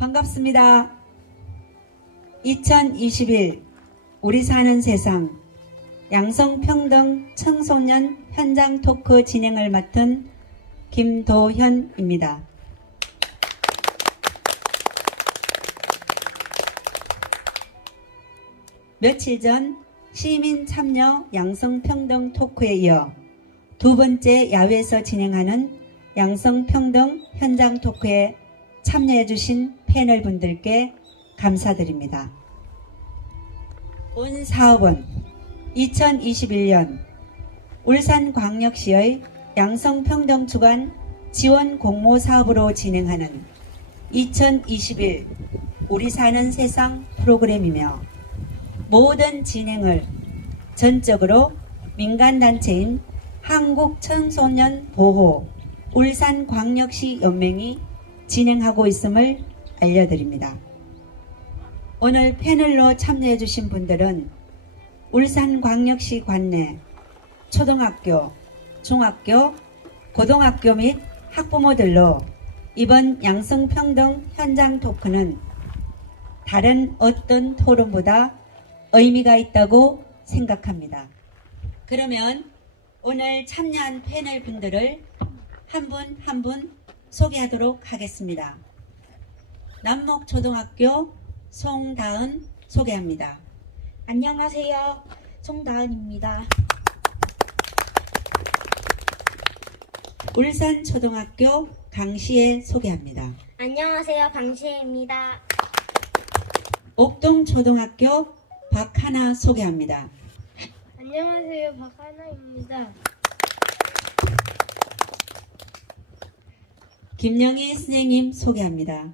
반갑습니다. 2021 우리 사는 세상 양성평등 청소년 현장 토크 진행을 맡은 김도현입니다. 며칠 전 시민 참여 양성평등 토크에 이어 두 번째 야외에서 진행하는 양성평등 현장 토크에 참여해주신 패널 분들께 감사드립니다. 본 사업은 2021년 울산광역시의 양성평등 주간 지원 공모 사업으로 진행하는 2021 우리 사는 세상 프로그램이며 모든 진행을 전적으로 민간단체인 한국청소년보호 울산광역시 연맹이 진행하고 있음을 알려드립니다. 오늘 패널로 참여해 주신 분들은 울산광역시 관내 초등학교, 중학교, 고등학교 및 학부모들로 이번 양성평등 현장 토크는 다른 어떤 토론보다 의미가 있다고 생각합니다. 그러면 오늘 참여한 패널 분들을 한 분 한 분 소개하도록 하겠습니다. 남목초등학교 송다은 소개합니다. 안녕하세요. 송다은입니다. 울산초등학교 강시혜 소개합니다. 안녕하세요. 방시혜입니다. 옥동초등학교 박하나 소개합니다. 안녕하세요. 박하나입니다. 김영희 선생님 소개합니다.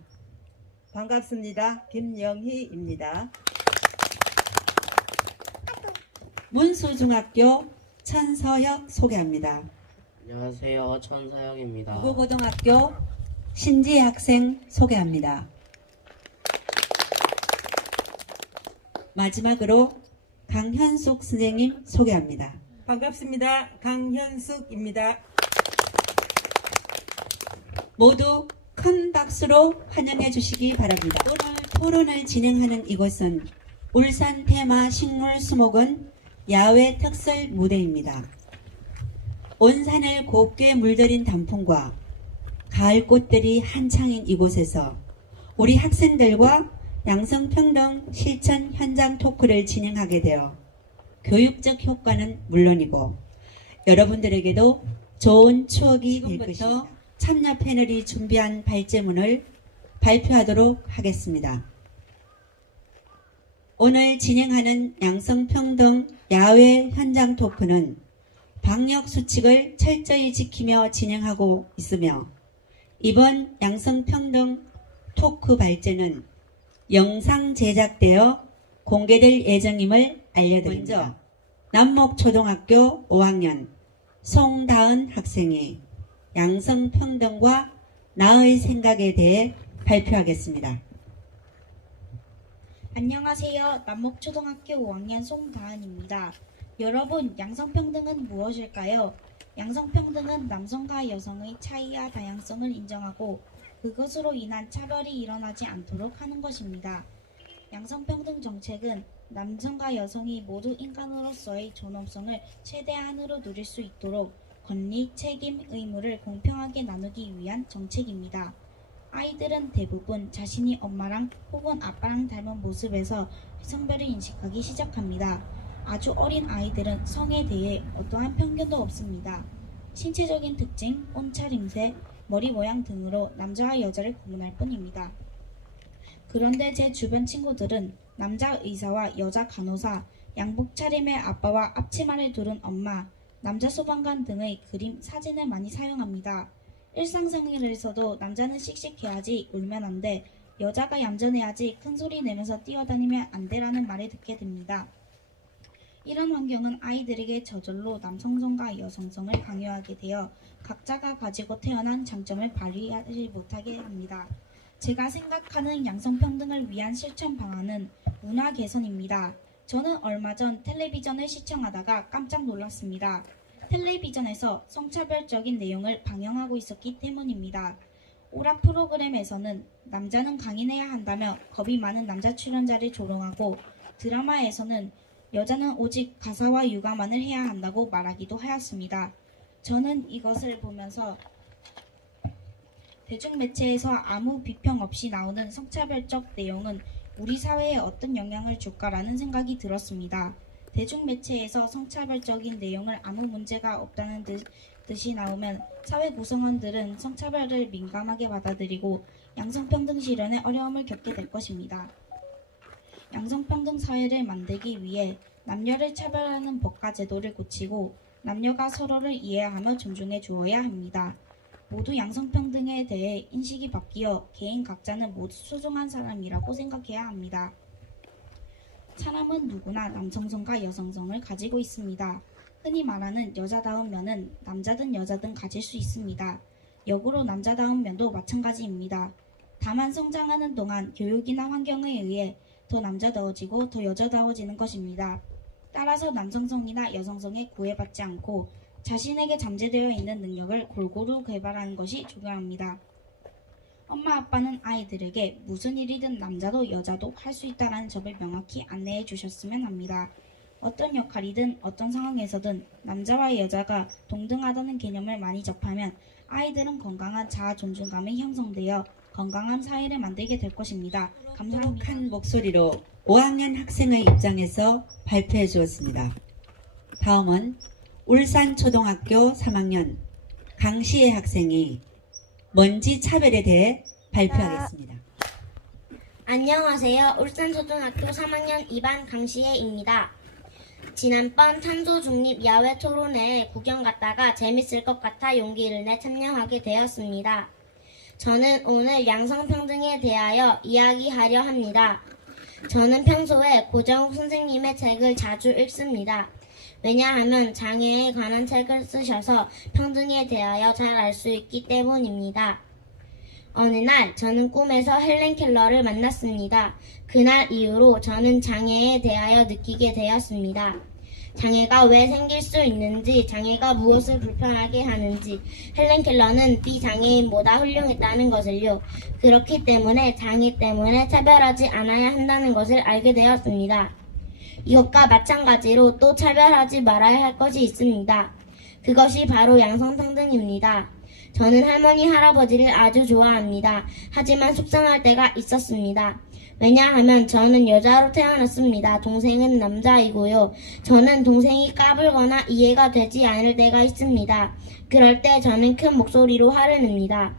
반갑습니다. 김영희입니다. 문수중학교 천서혁 소개합니다. 안녕하세요. 천사영입니다. 부고고등학교 신지 학생 소개합니다. 마지막으로 강현숙 선생님 소개합니다. 반갑습니다. 강현숙입니다. 모두 큰 박수로 환영해 주시기 바랍니다. 오늘 토론을 진행하는 이곳은 울산 테마 식물 수목원 야외 특설 무대입니다. 온 산을 곱게 물들인 단풍과 가을 꽃들이 한창인 이곳에서 우리 학생들과 양성평등 실천 현장 토크를 진행하게 되어 교육적 효과는 물론이고 여러분들에게도 좋은 추억이 될 것입니다. 참여 패널이 준비한 발제문을 발표하도록 하겠습니다. 오늘 진행하는 양성평등 야외 현장 토크는 방역 수칙을 철저히 지키며 진행하고 있으며 이번 양성평등 토크 발제는 영상 제작되어 공개될 예정임을 알려드립니다. 먼저 남목초등학교 5학년 송다은 학생이 양성평등과 나의 생각에 대해 발표하겠습니다. 안녕하세요. 남목초등학교 5학년 송다은입니다. 여러분, 양성평등은 무엇일까요? 양성평등은 남성과 여성의 차이와 다양성을 인정하고 그것으로 인한 차별이 일어나지 않도록 하는 것입니다. 양성평등 정책은 남성과 여성이 모두 인간으로서의 존엄성을 최대한으로 누릴 수 있도록 권리, 책임, 의무를 공평하게 나누기 위한 정책입니다. 아이들은 대부분 자신이 엄마랑 혹은 아빠랑 닮은 모습에서 성별을 인식하기 시작합니다. 아주 어린 아이들은 성에 대해 어떠한 편견도 없습니다. 신체적인 특징, 옷차림새, 머리 모양 등으로 남자와 여자를 구분할 뿐입니다. 그런데 제 주변 친구들은 남자 의사와 여자 간호사, 양복 차림의 아빠와 앞치마를 두른 엄마, 남자 소방관 등의 그림, 사진을 많이 사용합니다. 일상생활에서도 남자는 씩씩해야지 울면 안 돼, 여자가 얌전해야지 큰 소리 내면서 뛰어다니면 안 돼라는 말을 듣게 됩니다. 이런 환경은 아이들에게 저절로 남성성과 여성성을 강요하게 되어 각자가 가지고 태어난 장점을 발휘하지 못하게 합니다. 제가 생각하는 양성평등을 위한 실천 방안은 문화 개선입니다. 저는 얼마 전 텔레비전을 시청하다가 깜짝 놀랐습니다. 텔레비전에서 성차별적인 내용을 방영하고 있었기 때문입니다. 오락 프로그램에서는 남자는 강인해야 한다며 겁이 많은 남자 출연자를 조롱하고 드라마에서는 여자는 오직 가사와 육아만을 해야 한다고 말하기도 하였습니다. 저는 이것을 보면서 대중매체에서 아무 비평 없이 나오는 성차별적 내용은 우리 사회에 어떤 영향을 줄까라는 생각이 들었습니다. 대중매체에서 성차별적인 내용을 아무 문제가 없다는 뜻이 나오면 사회 구성원들은 성차별을 민감하게 받아들이고 양성평등 실현에 어려움을 겪게 될 것입니다. 양성평등 사회를 만들기 위해 남녀를 차별하는 법과 제도를 고치고 남녀가 서로를 이해하며 존중해 주어야 합니다. 모두 양성평등에 대해 인식이 바뀌어 개인 각자는 모두 소중한 사람이라고 생각해야 합니다. 사람은 누구나 남성성과 여성성을 가지고 있습니다. 흔히 말하는 여자다운 면은 남자든 여자든 가질 수 있습니다. 역으로 남자다운 면도 마찬가지입니다. 다만 성장하는 동안 교육이나 환경에 의해 더 남자다워지고 더 여자다워지는 것입니다. 따라서 남성성이나 여성성에 구애받지 않고 자신에게 잠재되어 있는 능력을 골고루 개발하는 것이 중요합니다. 엄마 아빠는 아이들에게 무슨 일이든 남자도 여자도 할 수 있다는 점을 명확히 안내해 주셨으면 합니다. 어떤 역할이든 어떤 상황에서든 남자와 여자가 동등하다는 개념을 많이 접하면 아이들은 건강한 자아 존중감이 형성되어 건강한 사회를 만들게 될 것입니다. 감사합니다. 한 목소리로 5학년 학생의 입장에서 발표해 주었습니다. 다음은 울산초등학교 3학년 강시혜 학생이 먼지 차별에 대해 발표하겠습니다. 안녕하세요. 울산초등학교 3학년 2반 강시혜입니다. 지난번 탄소중립 야외 토론회에 구경 갔다가 재밌을 것 같아 용기를 내 참여하게 되었습니다. 저는 오늘 양성평등에 대하여 이야기하려 합니다. 저는 평소에 고정욱 선생님의 책을 자주 읽습니다. 왜냐하면 장애에 관한 책을 쓰셔서 평등에 대하여 잘 알 수 있기 때문입니다. 어느 날 저는 꿈에서 헬렌 켈러를 만났습니다. 그날 이후로 저는 장애에 대하여 느끼게 되었습니다. 장애가 왜 생길 수 있는지, 장애가 무엇을 불편하게 하는지, 헬렌 켈러는 비장애인보다 훌륭했다는 것을요. 그렇기 때문에 장애 때문에 차별하지 않아야 한다는 것을 알게 되었습니다. 이것과 마찬가지로 또 차별하지 말아야 할 것이 있습니다. 그것이 바로 양성평등입니다. 저는 할머니, 할아버지를 아주 좋아합니다. 하지만 속상할 때가 있었습니다. 왜냐하면 저는 여자로 태어났습니다. 동생은 남자이고요. 저는 동생이 까불거나 이해가 되지 않을 때가 있습니다. 그럴 때 저는 큰 목소리로 화를 냅니다.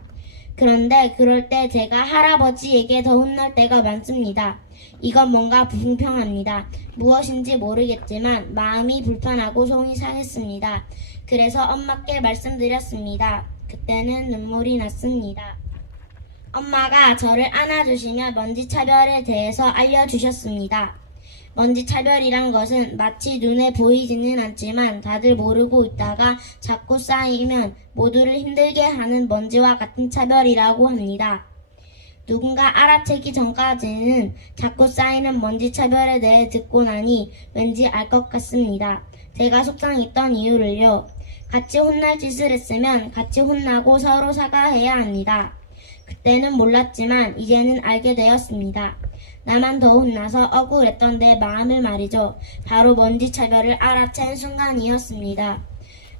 그런데 그럴 때 제가 할아버지에게 더 혼날 때가 많습니다. 이건 뭔가 불공평합니다. 무엇인지 모르겠지만 마음이 불편하고 속이 상했습니다. 그래서 엄마께 말씀드렸습니다. 그때는 눈물이 났습니다. 엄마가 저를 안아주시며 먼지 차별에 대해서 알려주셨습니다. 먼지 차별이란 것은 마치 눈에 보이지는 않지만 다들 모르고 있다가 자꾸 쌓이면 모두를 힘들게 하는 먼지와 같은 차별이라고 합니다. 누군가 알아채기 전까지는 자꾸 쌓이는 먼지 차별에 대해 듣고 나니 왠지 알 것 같습니다. 제가 속상했던 이유를요. 같이 혼날 짓을 했으면 같이 혼나고 서로 사과해야 합니다. 그때는 몰랐지만 이제는 알게 되었습니다. 나만 더 혼나서 억울했던 내 마음을 말이죠. 바로 먼지 차별을 알아챈 순간이었습니다.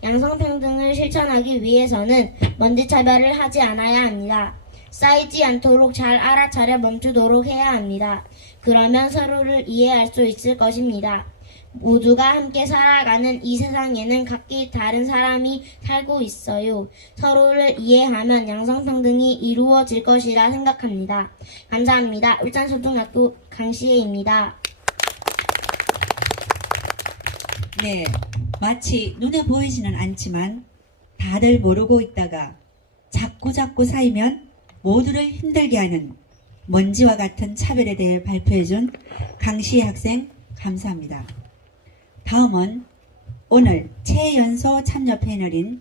양성평등을 실천하기 위해서는 먼지 차별을 하지 않아야 합니다. 쌓이지 않도록 잘 알아차려 멈추도록 해야 합니다. 그러면 서로를 이해할 수 있을 것입니다. 모두가 함께 살아가는 이 세상에는 각기 다른 사람이 살고 있어요. 서로를 이해하면 양성평등이 이루어질 것이라 생각합니다. 감사합니다. 울산초등학교 강시혜입니다. 네, 마치 눈에 보이지는 않지만 다들 모르고 있다가 자꾸 쌓이면 모두를 힘들게 하는 먼지와 같은 차별에 대해 발표해준 강시혜 학생 감사합니다. 다음은 오늘 최연소 참여 패널인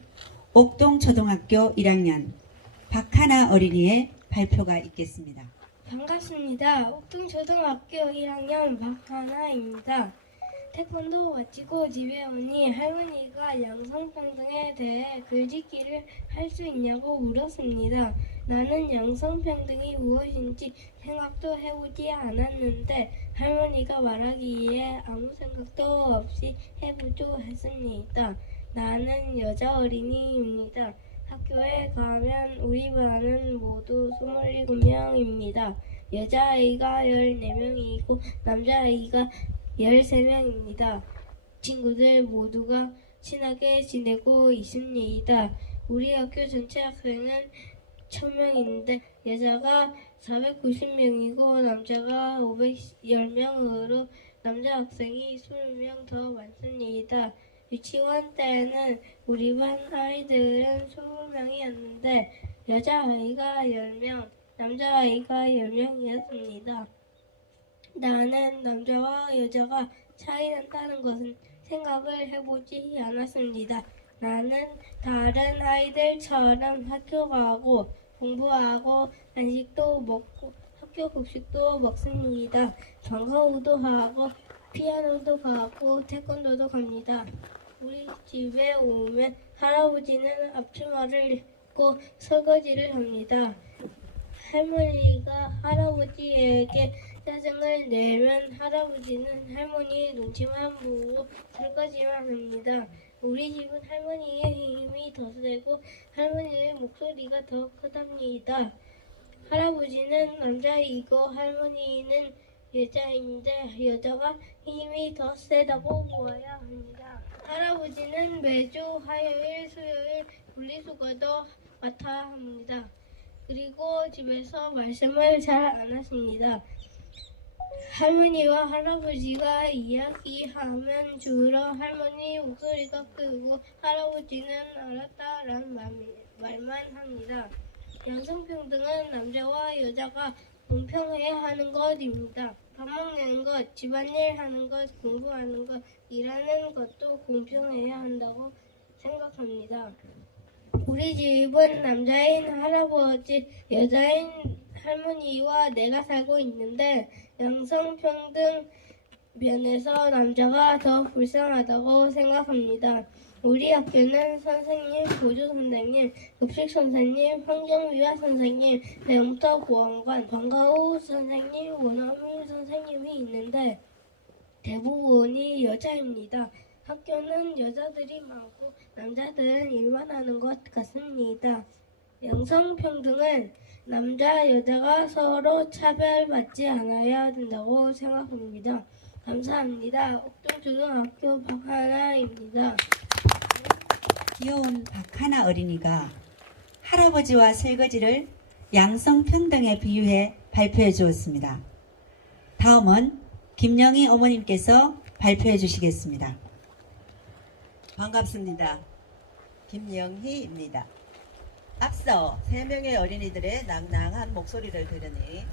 옥동초등학교 1학년 박하나 어린이의 발표가 있겠습니다. 반갑습니다. 옥동초등학교 1학년 박하나입니다. 태권도 마치고 집에 오니 할머니가 양성평등에 대해 글짓기를 할 수 있냐고 물었습니다. 나는 양성평등이 무엇인지 생각도 해보지 않았는데 할머니가 말하기에 아무 생각도 없이 해보죠 했습니다. 나는 여자 어린이입니다. 학교에 가면 우리 반은 모두 27명입니다. 여자아이가 14명이고 남자아이가 13명입니다. 친구들 모두가 친하게 지내고 있습니다. 우리 학교 전체 학생은 1000명인데 여자가 490명이고 남자가 510명으로 남자 학생이 20명 더 많습니다. 유치원 때는 우리 반 아이들은 20명이었는데 여자아이가 10명, 남자아이가 10명이었습니다. 나는 남자와 여자가 차이 난다는 것은 생각을 해보지 않았습니다. 나는 다른 아이들처럼 학교 가고 공부하고 간식도 먹고 학교 급식도 먹습니다. 방과후도 하고 피아노도 가고 태권도도 갑니다. 우리 집에 오면 할아버지는 앞치마를 입고 설거지를 합니다. 할머니가 할아버지에게 짜증을 내면 할아버지는 할머니 눈치만 보고 설거지만 합니다. 우리 집은 할머니의 힘이 더 세고 할머니의 목소리가 더 크답니다. 할아버지는 남자이고 할머니는 여자인데 여자가 힘이 더 세다고 보아야 합니다. 할아버지는 매주 화요일, 수요일 분리수거도 맡아 합니다. 그리고 집에서 말씀을 잘 안 하십니다. 할머니와 할아버지가 이야기하면 주로 할머니 목소리가 크고 할아버지는 알았다라는 말만 합니다. 양성평등은 남자와 여자가 공평해야 하는 것입니다. 밥 먹는 것, 집안일 하는 것, 공부하는 것, 일하는 것도 공평해야 한다고 생각합니다. 우리 집은 남자인 할아버지, 여자인 할머니와 내가 살고 있는데 양성평등 면에서 남자가 더 불쌍하다고 생각합니다. 우리 학교는 선생님, 보조선생님, 급식선생님, 환경미화 선생님, 내용터 보안관, 방과후 선생님, 원어민 선생님이 있는데 대부분이 여자입니다. 학교는 여자들이 많고 남자들은 일만 하는 것 같습니다. 양성평등은 남자, 여자가 서로 차별받지 않아야 된다고 생각합니다. 감사합니다. 옥동초등학교 박하나입니다. 귀여운 박하나 어린이가 할아버지와 설거지를 양성평등에 비유해 발표해 주었습니다. 다음은 김영희 어머님께서 발표해 주시겠습니다. 반갑습니다. 김영희입니다. 앞서 3명의 어린이들의 낭낭한 목소리를 들으니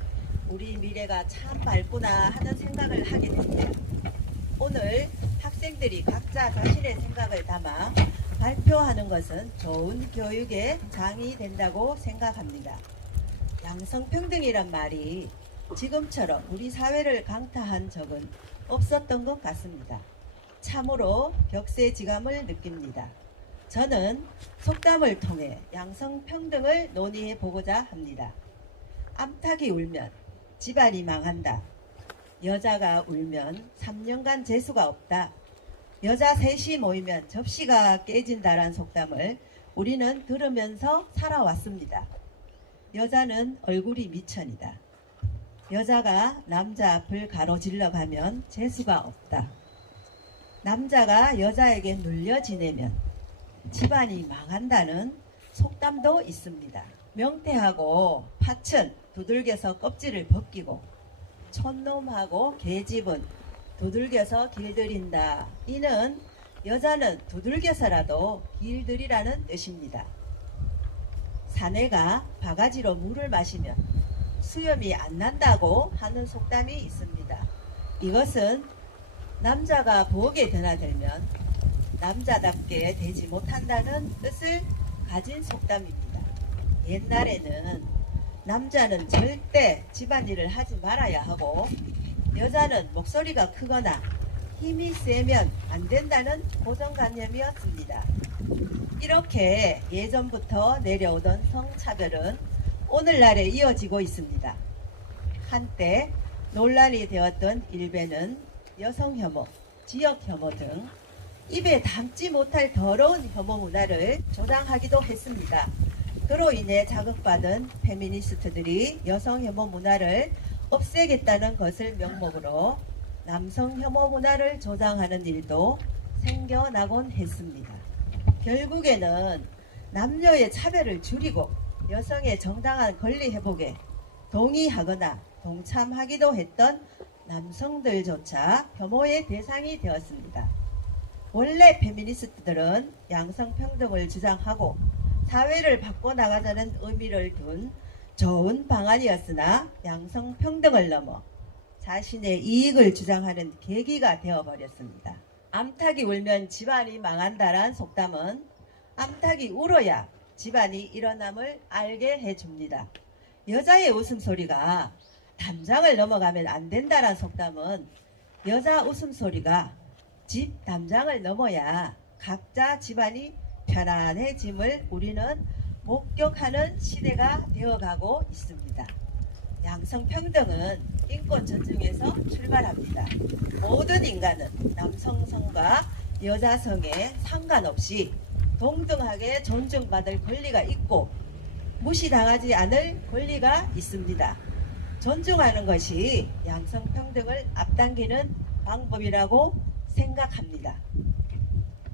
우리 미래가 참 밝구나 하는 생각을 하게 됩니다. 오늘 학생들이 각자 자신의 생각을 담아 발표하는 것은 좋은 교육의 장이 된다고 생각합니다. 양성평등이란 말이 지금처럼 우리 사회를 강타한 적은 없었던 것 같습니다. 참으로 격세지감을 느낍니다. 저는 속담을 통해 양성평등을 논의해 보고자 합니다. 암탉이 울면 집안이 망한다. 여자가 울면 3년간 재수가 없다. 여자 셋이 모이면 접시가 깨진다란 속담을 우리는 들으면서 살아왔습니다. 여자는 얼굴이 미천이다. 여자가 남자 앞을 가로질러 가면 재수가 없다. 남자가 여자에게 눌려 지내면 집안이 망한다는 속담도 있습니다. 명태하고 팥은 두들겨서 껍질을 벗기고 촌놈하고 계집은 두들겨서 길들인다. 이는 여자는 두들겨서라도 길들이라는 뜻입니다. 사내가 바가지로 물을 마시면 수염이 안 난다고 하는 속담이 있습니다. 이것은 남자가 부엌에 드나들면 남자답게 되지 못한다는 뜻을 가진 속담입니다. 옛날에는 남자는 절대 집안일을 하지 말아야 하고 여자는 목소리가 크거나 힘이 세면 안 된다는 고정관념이었습니다. 이렇게 예전부터 내려오던 성차별은 오늘날에 이어지고 있습니다. 한때 논란이 되었던 일베는 여성 혐오, 지역 혐오 등 입에 담지 못할 더러운 혐오 문화를 조장하기도 했습니다. 그로 인해 자극받은 페미니스트들이 여성 혐오 문화를 없애겠다는 것을 명목으로 남성 혐오 문화를 조장하는 일도 생겨나곤 했습니다. 결국에는 남녀의 차별을 줄이고 여성의 정당한 권리 회복에 동의하거나 동참하기도 했던 남성들조차 혐오의 대상이 되었습니다. 원래 페미니스트들은 양성평등을 주장하고 사회를 바꿔나가자는 의미를 둔 좋은 방안이었으나 양성평등을 넘어 자신의 이익을 주장하는 계기가 되어버렸습니다. 암탉이 울면 집안이 망한다란 속담은 암탉이 울어야 집안이 일어남을 알게 해줍니다. 여자의 웃음소리가 담장을 넘어가면 안 된다란 속담은 여자 웃음소리가 집 담장을 넘어야 각자 집안이 편안해짐을 우리는 목격하는 시대가 되어가고 있습니다. 양성평등은 인권 존중에서 출발합니다. 모든 인간은 남성성과 여자성에 상관없이 동등하게 존중받을 권리가 있고 무시당하지 않을 권리가 있습니다. 존중하는 것이 양성평등을 앞당기는 방법이라고 생각합니다.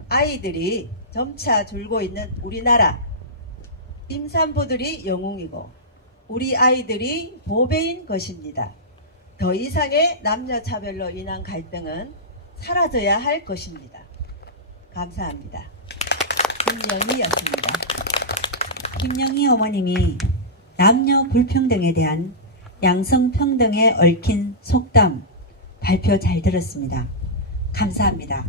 아이들이 점차 줄고 있는 우리나라, 임산부들이 영웅이고 우리 아이들이 보배인 것입니다. 더 이상의 남녀차별로 인한 갈등은 사라져야 할 것입니다. 감사합니다. 김영희였습니다. 김영희 어머님이 남녀 불평등에 대한 양성평등에 얽힌 속담 발표 잘 들었습니다. 감사합니다.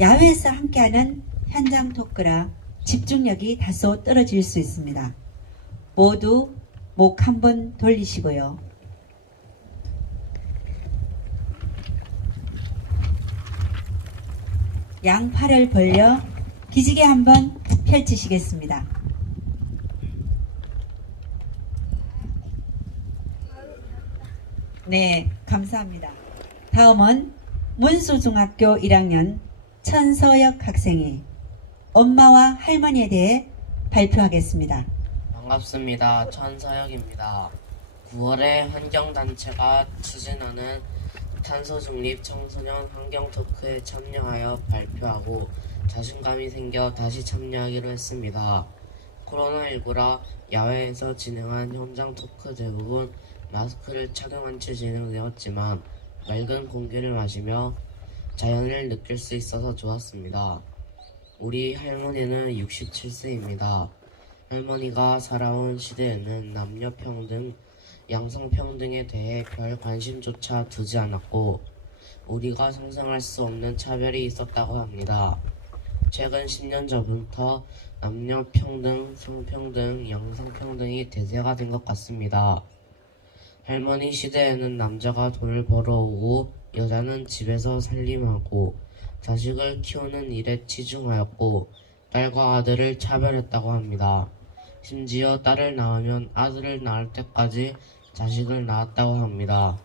야외에서 함께하는 현장 토크라 집중력이 다소 떨어질 수 있습니다. 모두 목 한번 돌리시고요. 양팔을 벌려 기지개 한번 펼치시겠습니다. 네, 감사합니다. 다음은 문수중학교 1학년 천서혁 학생이 엄마와 할머니에 대해 발표하겠습니다. 반갑습니다. 천서혁입니다. 9월에 환경단체가 추진하는 탄소중립 청소년 환경토크에 참여하여 발표하고 자신감이 생겨 다시 참여하기로 했습니다. 코로나19라 야외에서 진행한 현장 토크 대부분 마스크를 착용한 채 진행되었지만 맑은 공기를 마시며 자연을 느낄 수 있어서 좋았습니다. 우리 할머니는 67세입니다. 할머니가 살아온 시대에는 남녀평등, 양성평등에 대해 별 관심조차 두지 않았고 우리가 상상할 수 없는 차별이 있었다고 합니다. 최근 10년 전부터 남녀평등, 성평등, 양성평등이 대세가 된 것 같습니다. 할머니 시대에는 남자가 돈을 벌어오고 여자는 집에서 살림하고 자식을 키우는 일에 치중하였고 딸과 아들을 차별했다고 합니다. 심지어 딸을 낳으면 아들을 낳을 때까지 자식을 낳았다고 합니다.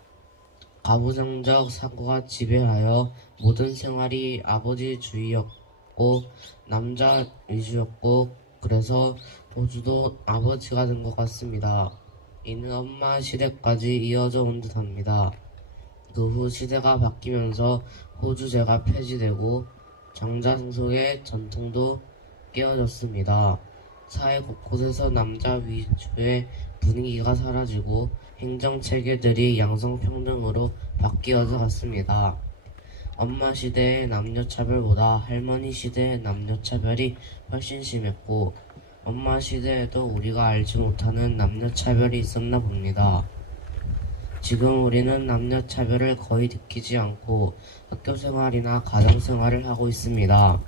가부장적 사고가 지배하여 모든 생활이 아버지주의였고 남자 위주였고 그래서 도주도 아버지가 된 것 같습니다. 이는 엄마 시대까지 이어져 온 듯합니다. 그 후 시대가 바뀌면서 호주제가 폐지되고 장자생속의 전통도 깨어졌습니다. 사회 곳곳에서 남자 위주의 분위기가 사라지고 행정체계들이 양성평등으로 바뀌어져 갔습니다. 엄마 시대의 남녀차별보다 할머니 시대의 남녀차별이 훨씬 심했고 엄마 시대에도 우리가 알지 못하는 남녀차별이 있었나 봅니다. 지금 우리는 남녀차별을 거의 느끼지 않고 학교생활이나 가정생활을 하고 있습니다.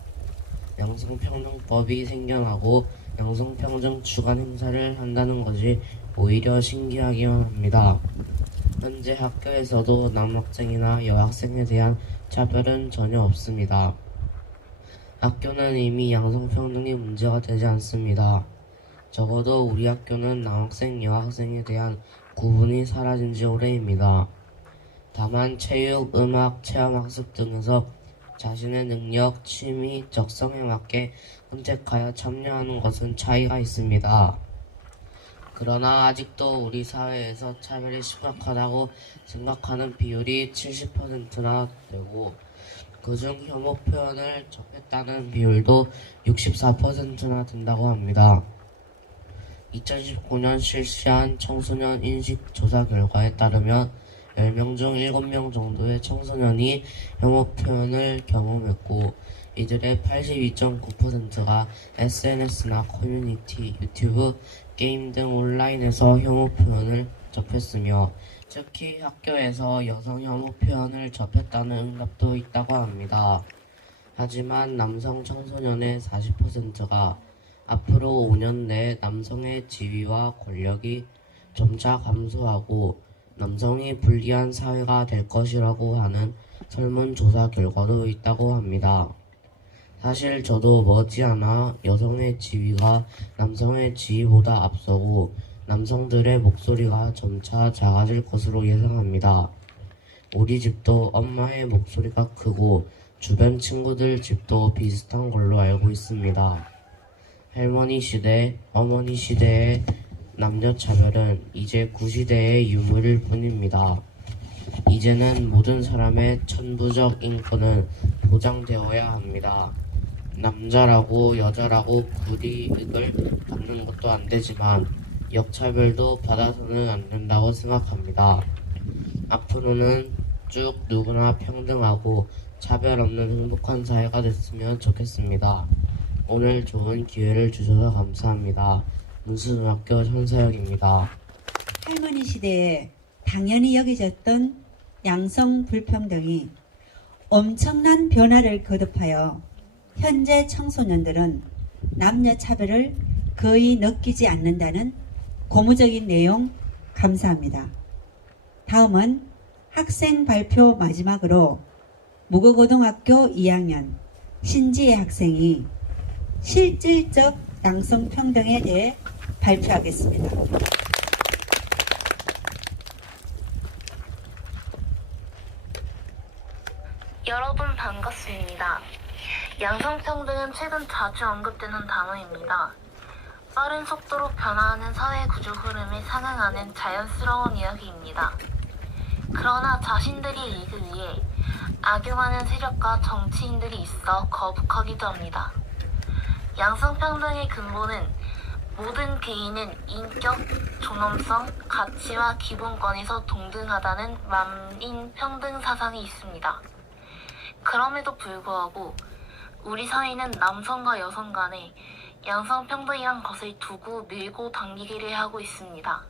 양성평등법이 생겨나고 양성평등 주간 행사를 한다는 것이 오히려 신기하기만 합니다. 현재 학교에서도 남학생이나 여학생에 대한 차별은 전혀 없습니다. 학교는 이미 양성평등이 문제가 되지 않습니다. 적어도 우리 학교는 남학생, 여학생에 대한 구분이 사라진 지 오래입니다. 다만 체육, 음악, 체험학습 등에서 자신의 능력, 취미, 적성에 맞게 선택하여 참여하는 것은 차이가 있습니다. 그러나 아직도 우리 사회에서 차별이 심각하다고 생각하는 비율이 70%나 되고 그중 혐오 표현을 접했다는 비율도 64%나 된다고 합니다. 2019년 실시한 청소년 인식 조사 결과에 따르면 10명 중 7명 정도의 청소년이 혐오 표현을 경험했고 이들의 82.9%가 SNS나 커뮤니티, 유튜브, 게임 등 온라인에서 혐오 표현을 접했으며 특히 학교에서 여성 혐오 표현을 접했다는 응답도 있다고 합니다. 하지만 남성 청소년의 40%가 앞으로 5년 내에 남성의 지위와 권력이 점차 감소하고 남성이 불리한 사회가 될 것이라고 하는 설문조사 결과도 있다고 합니다. 사실 저도 머지않아 여성의 지위가 남성의 지위보다 앞서고 남성들의 목소리가 점차 작아질 것으로 예상합니다. 우리 집도 엄마의 목소리가 크고 주변 친구들 집도 비슷한 걸로 알고 있습니다. 할머니 시대, 어머니 시대의 남녀 차별은 이제 구시대의 유물일 뿐입니다. 이제는 모든 사람의 천부적 인권은 보장되어야 합니다. 남자라고 여자라고 불이익을 받는 것도 안 되지만 역차별도 받아서는 안 된다고 생각합니다. 앞으로는 쭉 누구나 평등하고 차별 없는 행복한 사회가 됐으면 좋겠습니다. 오늘 좋은 기회를 주셔서 감사합니다. 문수중학교 천서혁입니다. 할머니 시대에 당연히 여겨졌던 양성 불평등이 엄청난 변화를 거듭하여 현재 청소년들은 남녀 차별을 거의 느끼지 않는다는 고무적인 내용 감사합니다. 다음은 학생 발표 마지막으로 무거고등학교 2학년 신지혜 학생이 실질적 양성평등에 대해 발표하겠습니다. 여러분 반갑습니다. 양성평등은 최근 자주 언급되는 단어입니다. 빠른 속도로 변화하는 사회 구조 흐름에 상응하는 자연스러운 이야기입니다. 그러나 자신들이 이익을 위해 악용하는 세력과 정치인들이 있어 거북하기도 합니다. 양성평등의 근본은 모든 개인은 인격, 존엄성, 가치와 기본권에서 동등하다는 만인평등 사상이 있습니다. 그럼에도 불구하고 우리 사회는 남성과 여성 간에 양성평등이란 것을 두고 밀고 당기기를 하고 있습니다.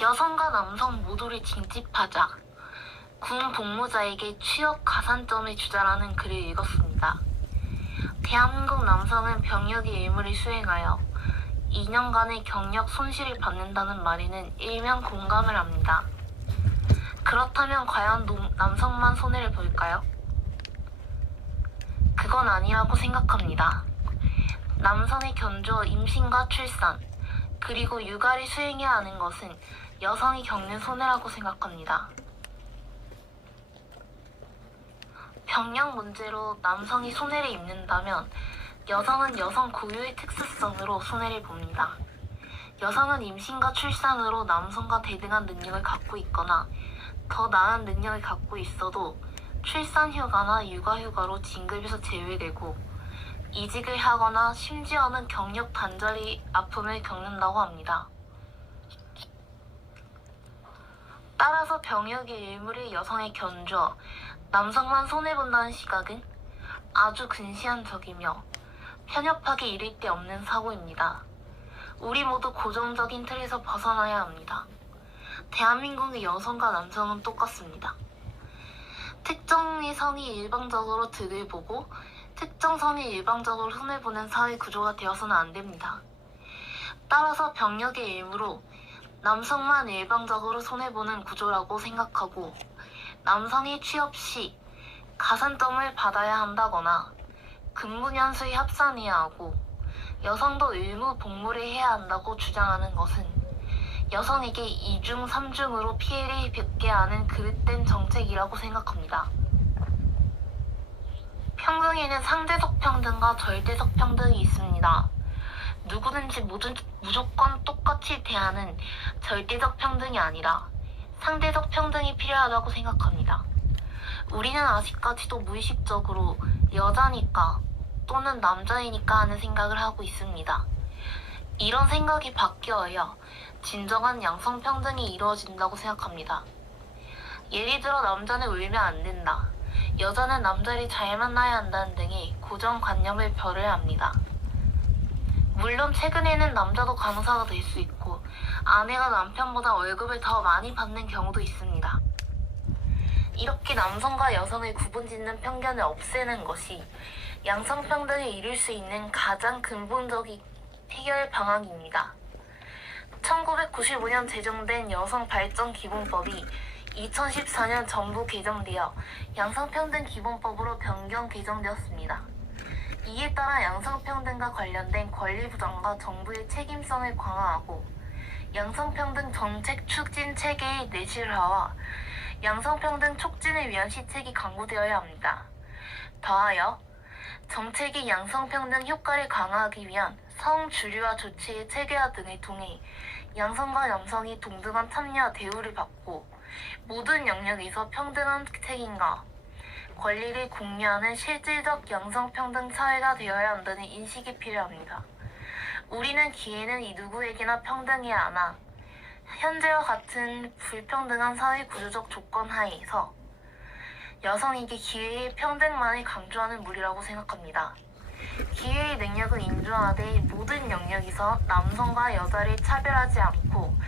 여성과 남성 모두를 징집하자. 군 복무자에게 취업 가산점을 주자라는 글을 읽었습니다. 대한민국 남성은 병역의 의무를 수행하여 2년간의 경력 손실을 받는다는 말에는 일면 공감을 합니다. 그렇다면 과연 남성만 손해를 볼까요? 그건 아니라고 생각합니다. 남성의 견조, 임신과 출산, 그리고 육아를 수행해야 하는 것은 여성이 겪는 손해라고 생각합니다. 병역 문제로 남성이 손해를 입는다면 여성은 여성 고유의 특수성으로 손해를 봅니다. 여성은 임신과 출산으로 남성과 대등한 능력을 갖고 있거나 더 나은 능력을 갖고 있어도 출산휴가나 육아휴가로 진급에서 제외되고 이직을 하거나 심지어는 경력 단절이 아픔을 겪는다고 합니다. 따라서 병역의 의무를 여성에 견주어 남성만 손해본다는 시각은 아주 근시한 적이며 편협하게 이를 데 없는 사고입니다. 우리 모두 고정적인 틀에서 벗어나야 합니다. 대한민국의 여성과 남성은 똑같습니다. 특정의 성이 일방적으로 득을 보고 특정 성이 일방적으로 손해보는 사회 구조가 되어서는 안 됩니다. 따라서 병역의 의무로 남성만 일방적으로 손해보는 구조라고 생각하고 남성이 취업 시 가산점을 받아야 한다거나 근무년수에 합산해야 하고 여성도 의무 복무를 해야 한다고 주장하는 것은 여성에게 2중, 3중으로 피해를 입게 하는 그릇된 정책이라고 생각합니다. 평등에는 상대적 평등과 절대적 평등이 있습니다. 누구든지 무조건 똑같이 대하는 절대적 평등이 아니라 상대적 평등이 필요하다고 생각합니다. 우리는 아직까지도 무의식적으로 여자니까 또는 남자이니까 하는 생각을 하고 있습니다. 이런 생각이 바뀌어야 진정한 양성평등이 이루어진다고 생각합니다. 예를 들어 남자는 울면 안 된다. 여자는 남자를 잘 만나야 한다는 등의 고정관념을 벼려야 합니다. 물론 최근에는 남자도 간호사가 될 수 있고 아내가 남편보다 월급을 더 많이 받는 경우도 있습니다. 이렇게 남성과 여성을 구분짓는 편견을 없애는 것이 양성평등을 이룰 수 있는 가장 근본적인 해결 방안입니다. 1995년 제정된 여성발전기본법이 2014년 전부 개정되어 양성평등기본법으로 변경 개정되었습니다. 이에 따라 양성평등과 관련된 권리부담과 정부의 책임성을 강화하고 양성평등 정책 추진 체계의 내실화와 양성평등 촉진을 위한 시책이 강구되어야 합니다. 더하여 정책이 양성평등 효과를 강화하기 위한 성주류화 조치의 체계화 등을 통해 양성과 남성이 동등한 참여와 대우를 받고 모든 영역에서 평등한 책임과 권리를 공유하는 실질적 양성평등 사회가 되어야 한다는 인식이 필요합니다. 우리는 기회는 이 누구에게나 평등해야 하나 현재와 같은 불평등한 사회 구조적 조건 하에서 여성에게 기회의 평등만을 강조하는 무리라고 생각합니다. 기회의 능력을 인정하되 모든 영역에서 남성과 여자를 차별하지 않고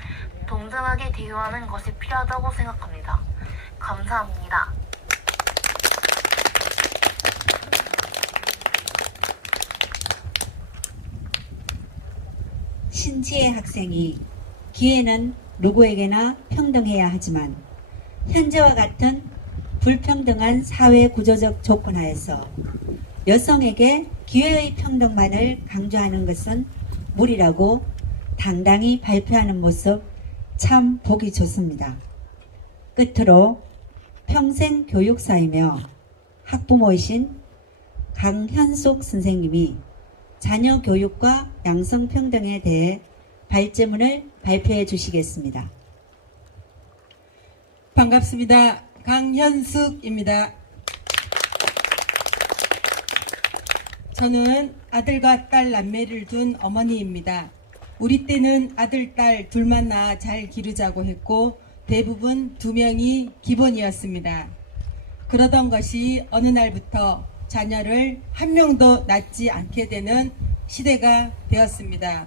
동등하게 대우하는 것이 필요하다고 생각합니다. 감사합니다. 신지혜 학생이 기회는 누구에게나 평등해야 하지만 현재와 같은 불평등한 사회 구조적 조건 하에서 여성에게 기회의 평등만을 강조하는 것은 무리라고 당당히 발표하는 모습 참 보기 좋습니다. 끝으로 평생 교육사이며 학부모이신 강현숙 선생님이 자녀 교육과 양성평등에 대해 발제문을 발표해 주시겠습니다. 반갑습니다. 강현숙입니다. 저는 아들과 딸 남매를 둔 어머니입니다. 우리 때는 아들, 딸 둘만 낳아 잘 기르자고 했고 대부분 2명이 기본이었습니다. 그러던 것이 어느 날부터 자녀를 1명도 낳지 않게 되는 시대가 되었습니다.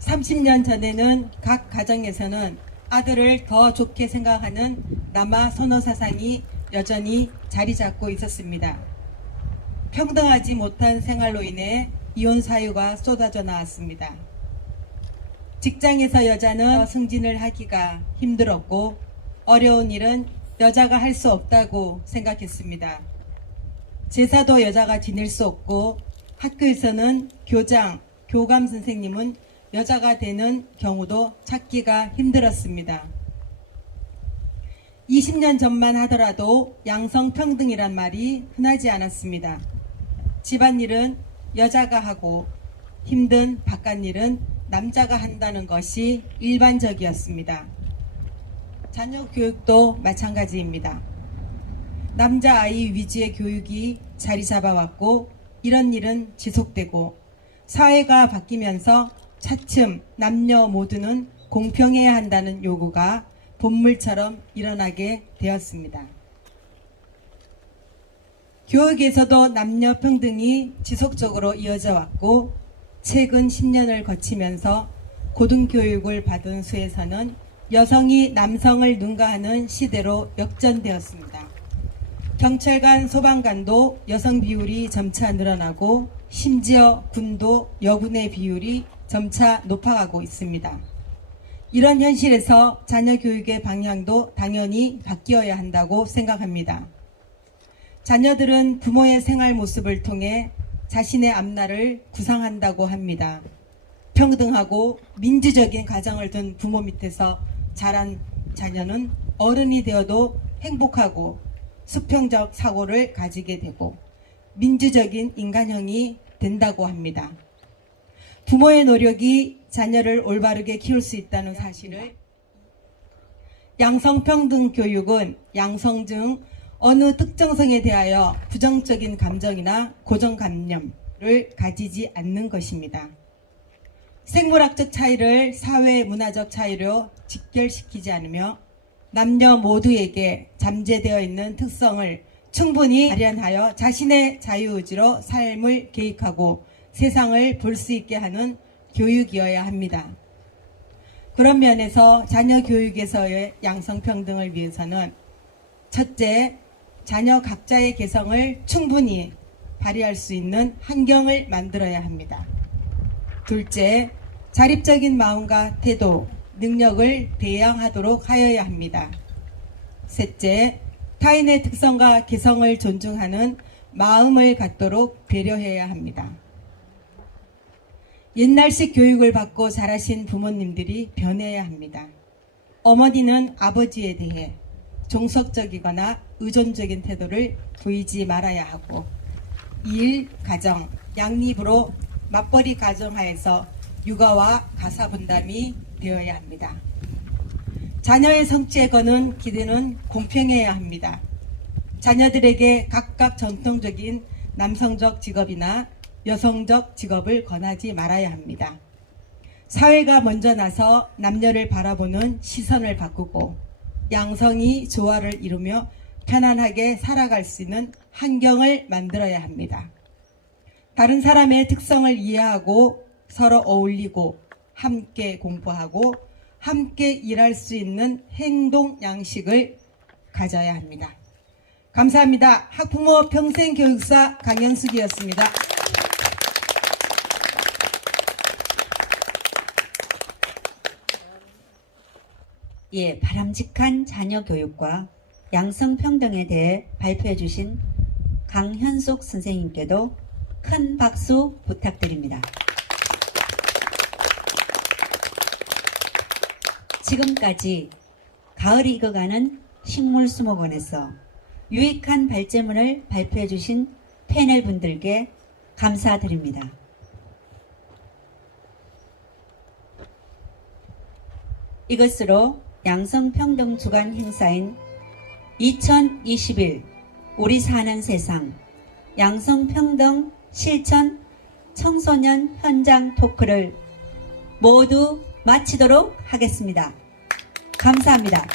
30년 전에는 각 가정에서는 아들을 더 좋게 생각하는 남아 선호 사상이 여전히 자리 잡고 있었습니다. 평등하지 못한 생활로 인해 이혼 사유가 쏟아져 나왔습니다. 직장에서 여자는 승진을 하기가 힘들었고 어려운 일은 여자가 할 수 없다고 생각했습니다. 제사도 여자가 지낼 수 없고 학교에서는 교장, 교감 선생님은 여자가 되는 경우도 찾기가 힘들었습니다. 20년 전만 하더라도 양성평등이란 말이 흔하지 않았습니다. 집안일은 여자가 하고 힘든 바깥일은 남자가 한다는 것이 일반적이었습니다. 자녀 교육도 마찬가지입니다. 남자아이 위주의 교육이 자리 잡아왔고 이런 일은 지속되고 사회가 바뀌면서 차츰 남녀 모두는 공평해야 한다는 요구가 본물처럼 일어나게 되었습니다. 교육에서도 남녀 평등이 지속적으로 이어져 왔고 최근 10년을 거치면서 고등교육을 받은 수에서는 여성이 남성을 능가하는 시대로 역전되었습니다. 경찰관, 소방관도 여성 비율이 점차 늘어나고 심지어 군도 여군의 비율이 점차 높아가고 있습니다. 이런 현실에서 자녀 교육의 방향도 당연히 바뀌어야 한다고 생각합니다. 자녀들은 부모의 생활 모습을 통해 자신의 앞날을 구상한다고 합니다. 평등하고 민주적인 가정을 둔 부모 밑에서 자란 자녀는 어른이 되어도 행복하고 수평적 사고를 가지게 되고 민주적인 인간형이 된다고 합니다. 부모의 노력이 자녀를 올바르게 키울 수 있다는 사실을 양성평등 교육은 양성 중 어느 특정성에 대하여 부정적인 감정이나 고정관념을 가지지 않는 것입니다. 생물학적 차이를 사회 문화적 차이로 직결시키지 않으며 남녀 모두에게 잠재되어 있는 특성을 충분히 발현하여 자신의 자유의지로 삶을 계획하고 세상을 볼 수 있게 하는 교육이어야 합니다. 그런 면에서 자녀 교육에서의 양성평등을 위해서는 첫째, 자녀 각자의 개성을 충분히 발휘할 수 있는 환경을 만들어야 합니다. 둘째, 자립적인 마음과 태도, 능력을 배양하도록 하여야 합니다. 셋째, 타인의 특성과 개성을 존중하는 마음을 갖도록 배려해야 합니다. 옛날식 교육을 받고 자라신 부모님들이 변해야 합니다. 어머니는 아버지에 대해 종속적이거나 의존적인 태도를 보이지 말아야 하고 일, 가정, 양립으로 맞벌이 가정하에서 육아와 가사 분담이 되어야 합니다. 자녀의 성취에 거는 기대는 공평해야 합니다. 자녀들에게 각각 전통적인 남성적 직업이나 여성적 직업을 권하지 말아야 합니다. 사회가 먼저 나서 남녀를 바라보는 시선을 바꾸고 양성이 조화를 이루며 편안하게 살아갈 수 있는 환경을 만들어야 합니다. 다른 사람의 특성을 이해하고 서로 어울리고 함께 공부하고 함께 일할 수 있는 행동 양식을 가져야 합니다. 감사합니다. 학부모 평생교육사 강현숙이었습니다. 예, 바람직한 자녀 교육과 양성평등에 대해 발표해 주신 강현숙 선생님께도 큰 박수 부탁드립니다. 지금까지 가을이 익어가는 식물수목원에서 유익한 발제문을 발표해 주신 패널 분들께 감사드립니다. 이것으로 양성평등 주간 행사인 2021 우리 사는 세상 양성평등 실천 청소년 현장 토크를 모두 마치도록 하겠습니다. 감사합니다.